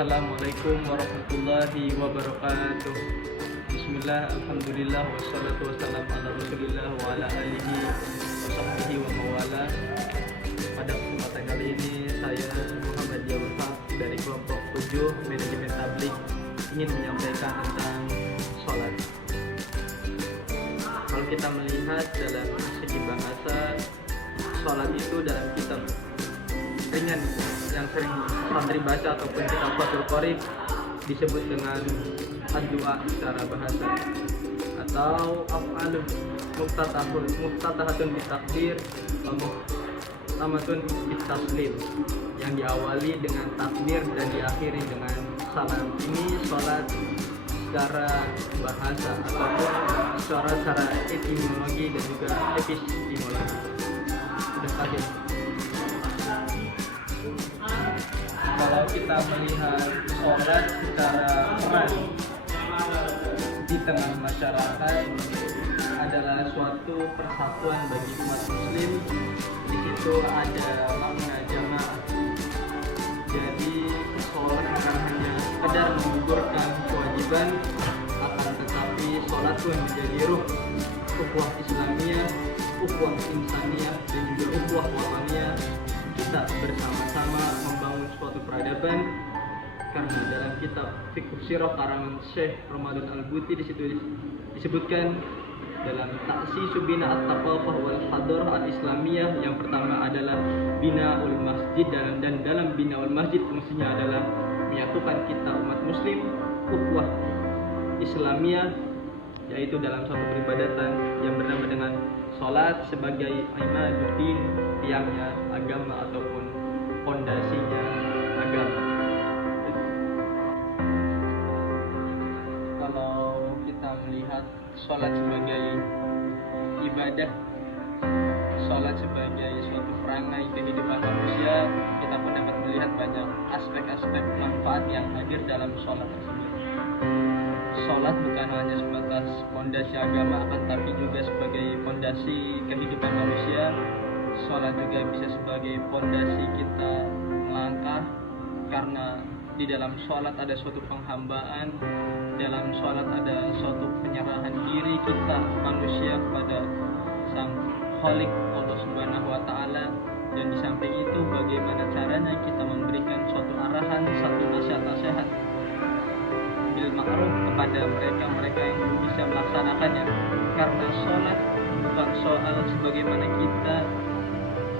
Assalamualaikum warahmatullahi wabarakatuh. Bismillah, alhamdulillah, wassalatu wassalamu ala rasulillah wa ala alihi wa sahbihi wa mawala. Pada kesempatan kali ini saya Muhammad Yawfaq dari kelompok 7 manajemen tablik ingin menyampaikan tentang sholat. Kalau kita melihat dalam segi bahasa, sholat itu dalam kitab ringan yang sering santri baca ataupun kitab Fathul Qorib disebut dengan ad-du'a secara bahasa, atau af'alun muftatahatun bitakbir wa muhtamatun bitaslim, yang diawali dengan takbir dan diakhiri dengan salam. Ini sholat secara bahasa ataupun secara etimologi dan juga epistemologi. Sudah kaget. Kalau kita melihat sholat secara peran di tengah masyarakat adalah suatu persatuan bagi umat muslim. Di situ ada makna jamaah. Jadi sholat bukan hanya sekedar menggugurkan kewajiban, akan tetapi sholat pun menjadi ruh ukhuwah Islamiyah, ukhuwah insaniyah, dan juga ukhuwah wataniyah. Kita bersama-sama membangun suatu peradaban, karena dalam kitab Fiqh Sirah karangan Syekh Ramadan Al-Buti di situ disebutkan dalam ta'sisu bina at-taqafah wal hadarah al-islamiyah, yang pertama adalah binaul masjid, dan dalam binaul masjid fungsinya adalah menyatukan kita umat muslim, ukhuwah Islamiyah, yaitu dalam suatu peribadatan yang bernama dengan sholat sebagai imaduddin, tiangnya agama ataupun fondasinya agama. Kalau kita melihat sholat sebagai ibadah, sholat sebagai suatu perangai kehidupan manusia, kita pun dapat melihat banyak aspek-aspek manfaat yang hadir dalam sholat tersebut. Sholat bukan hanya sebatas fondasi agama, akan tapi juga sebagai fondasi kehidupan manusia. Sholat juga bisa sebagai fondasi kita melangkah, karena di dalam sholat ada suatu penghambaan, dalam sholat ada suatu penyerahan diri kita manusia kepada Sang Khalik Allah Subhanahu wa Ta'ala. Dan di samping itu, bagaimana caranya kita memberikan suatu arahan, satu nasihat bil ma'ruf kepada mereka yang belum bisa melaksanakannya. Karena sholat bukan soal sebagaimana kita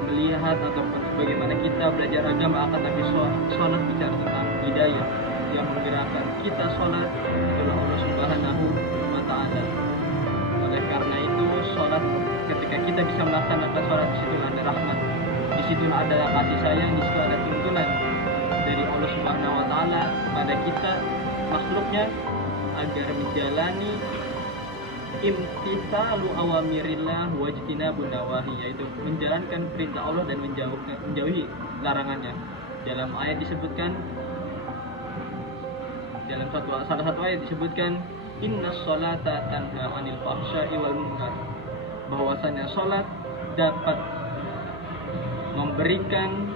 melihat ataupun sebagaimana kita belajar agama, akan tapi sholat bicara tentang hidayah. Yang menggerakkan kita sholat adalah Allah Subhanahu wa Ta'ala. Oleh karena itu, sholat, ketika kita bisa melaksanakan sholat, disitulah ada rahmat, disitulah ada kasih sayang, disitu ada tuntunan dari Allah Subhanahu wa Ta'ala kepada kita makhluknya agar menjalani imtithalu awamirillah wajtinabun nawahi, yaitu menjalankan perintah Allah dan menjauhi larangannya. Dalam ayat disebutkan, dalam salah satu ayat disebutkan, innas sholata tanha 'anil fahsya'i wal munkar, bahwasanya sholat dapat memberikan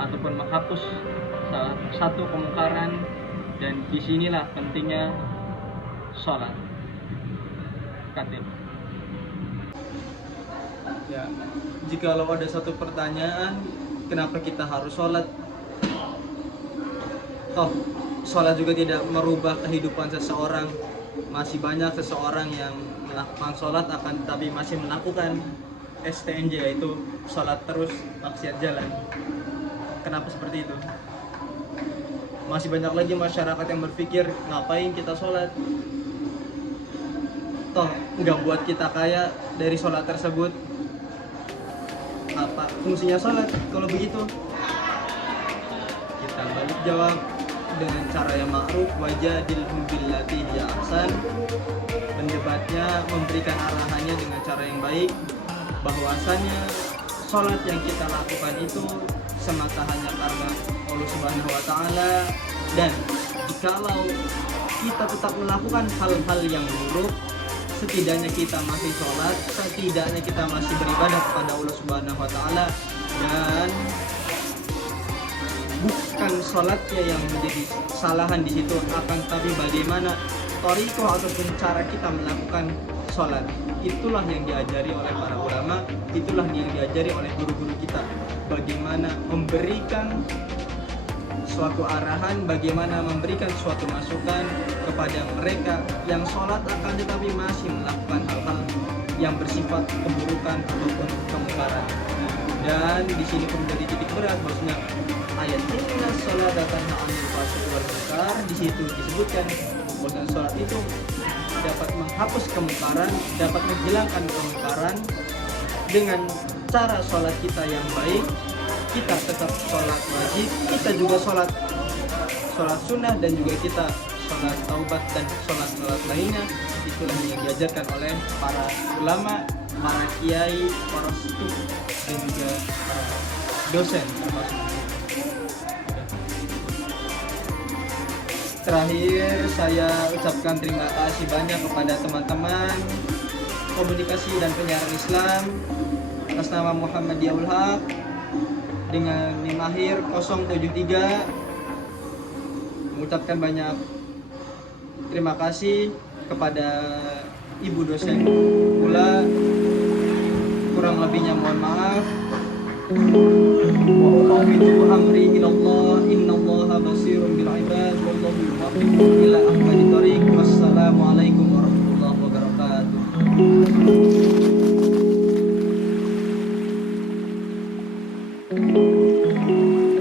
ataupun menghapus salah satu kemungkaran. Dan disinilah pentingnya sholat. Katim. Ya, jikalau ada satu pertanyaan, kenapa kita harus sholat? Toh, sholat juga tidak merubah kehidupan seseorang. Masih banyak seseorang yang melakukan sholat akan tapi masih melakukan STNJ, yaitu sholat terus maksiat jalan. Kenapa seperti itu? Masih banyak lagi masyarakat yang berpikir, ngapain kita sholat? Toh nggak buat kita kaya dari sholat tersebut. Apa fungsinya sholat kalau begitu? Kita balik jawab dengan cara yang ma'ruf, wajadilhum billati hiya ahsan. Mendebatnya, memberikan arahannya dengan cara yang baik, bahwasanya sholat yang kita lakukan itu semata hanya karena Allah Subhanahu wa Ta'ala. Dan jikalau kita tetap melakukan hal-hal yang buruk, setidaknya kita masih sholat, setidaknya kita masih beribadah kepada Allah Subhanahu wa Ta'ala, dan bukan sholatnya yang menjadi kesalahan di situ, akan tapi bagaimana thariqah ataupun cara kita melakukan sholat. Itulah yang diajari oleh para ulama, itulah yang diajari oleh guru-guru kita, bagaimana memberikan suatu arahan, bagaimana memberikan suatu masukan kepada mereka yang sholat akan tetapi masih melakukan hal-hal yang bersifat keburukan ataupun kemungkaran. Dan di sini pun menjadi titik berat, maksudnya ayat inna sholata tanha 'anil fahsya'i wal munkar, di situ disebutkan bahwa sholat itu dapat menghapus kemungkaran, dapat menghilangkan kemungkaran. Dengan cara sholat kita yang baik, kita tetap sholat wajib, kita juga sholat sunnah, dan juga kita sholat taubat dan sholat lainnya. Itulah yang diajarkan oleh para ulama, para kiai, para sepuh, dan juga para dosen termasuk. Terakhir saya ucapkan terima kasih banyak kepada teman-teman komunikasi dan penyiaran Islam atas nama Muhammadiyahul Haq dengan NIM akhir 073. Mengucapkan banyak terima kasih kepada ibu dosen pula, kurang lebihnya mohon maaf. Wa ufawwidu amri ilallah, innallaha